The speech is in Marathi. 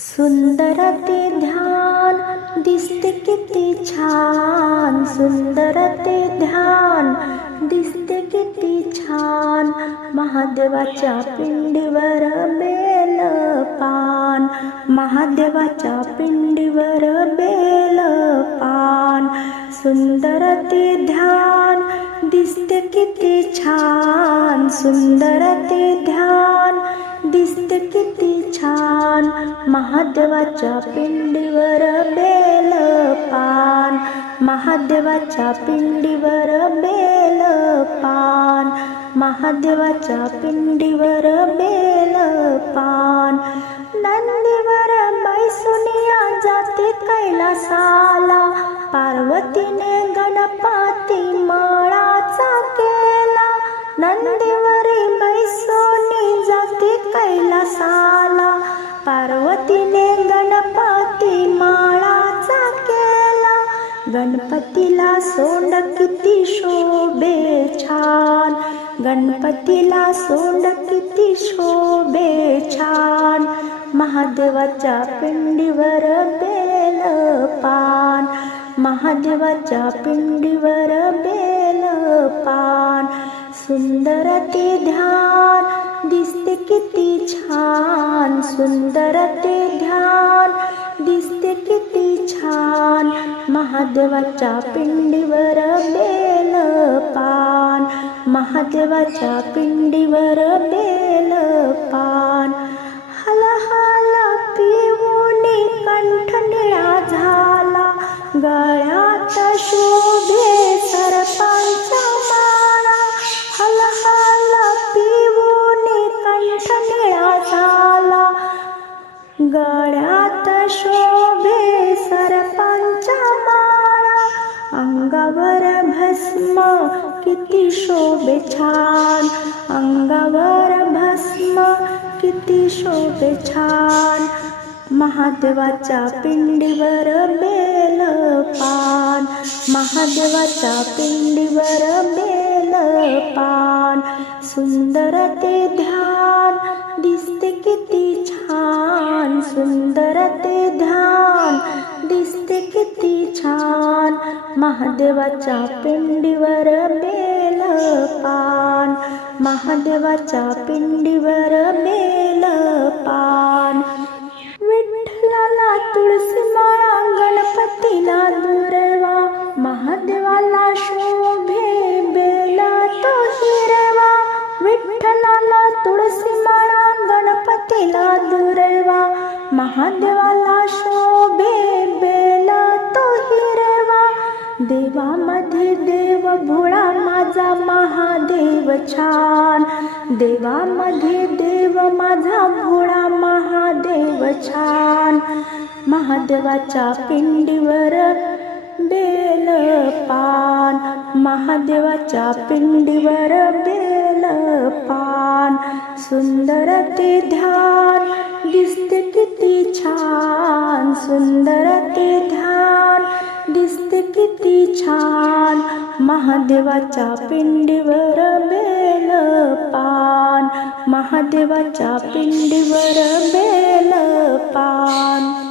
सुंदर ते ध्यान दिसते किती छान. सुंदर ते ध्यान दिसते किती छान. महादेवाच्या पिंडीवर बेल पान. महादेवाच्या पिंडीवर बेल पान. सुंदर ते ध्यान दिसते किती छान. सुंदर ते ध्यान दिसते किती छान. महादेवाच्या पिंडीवर बेल पान. महादेवाच्या पिंडीवर बेल पान. महादेवाच्या पिंडीवर बेल पान. नंदीवर मैसुनिया जाते कैलासाला. पार्वतीने गणपती माळाचा केला. नंदीवर सोंड किती शोभे छान. गणपतीला सोंड किती शोभे छान. महादेवाच्या पिंडीवर बेल पान. महादेवाच्या पिंडीवर बेल पान. सुंदर ते ध्यान दिसते किती छान. सुंदर ते ध्यान महादेवाच्या पिंडीवर बेल पान. महादेवाच्या पिंडीवर बेल पान. हला हला पिऊनी अंगावर भस्म किती शोभे छान. अंगावर भस्म किती शोभे छान. महादेवाच्या पिंडीवर बेल पान. महादेवाच्या पिंडीवर बेल पान. सुंदर ते ध्यान दिसते किती छान. सुंदर ते ध्यान दिसते किती छान. महादेवाच्या पिंडीवर बेल पान. महादेवाच्या पिंडीवर बेल पान. महादेव छान. देवामध्ये देव माझा भोळा महादेव छान. महादेवाच्या पिंडीवर बेल पान. महादेवाच्या पिंडीवर बेल पान. सुंदर ते ध्यान दिसते किती छान. सुंदर ते किती छान. महादेवाच्या पिंडीवर बेल पान. महादेवाच्या पिंडीवर बेल पान.